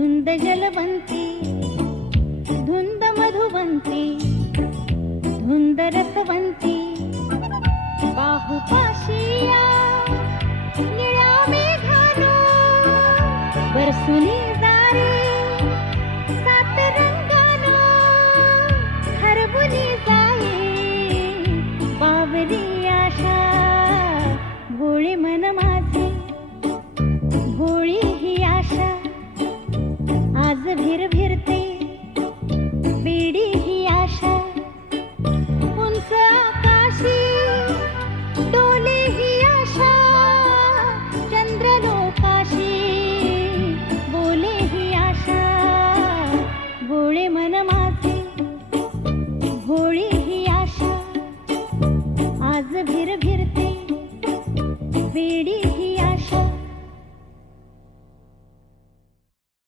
धुंद जलवंती धुंद मधुवंती धुंद रसवंती बाहुपाशिया निळ्या मेघानो बरसुनी जारे सात रंगानो हरवुनी जाये बावरी आशा भोळे मन माझे भोळी ही आशा आज भिरभिरते वेडी ही आशा उंच आकाशी डोले ही आशा चंद्रलोकाशी बोले ही आशा भोळे मन माझे भोळी ही आशा आज भिरभिरते वेडी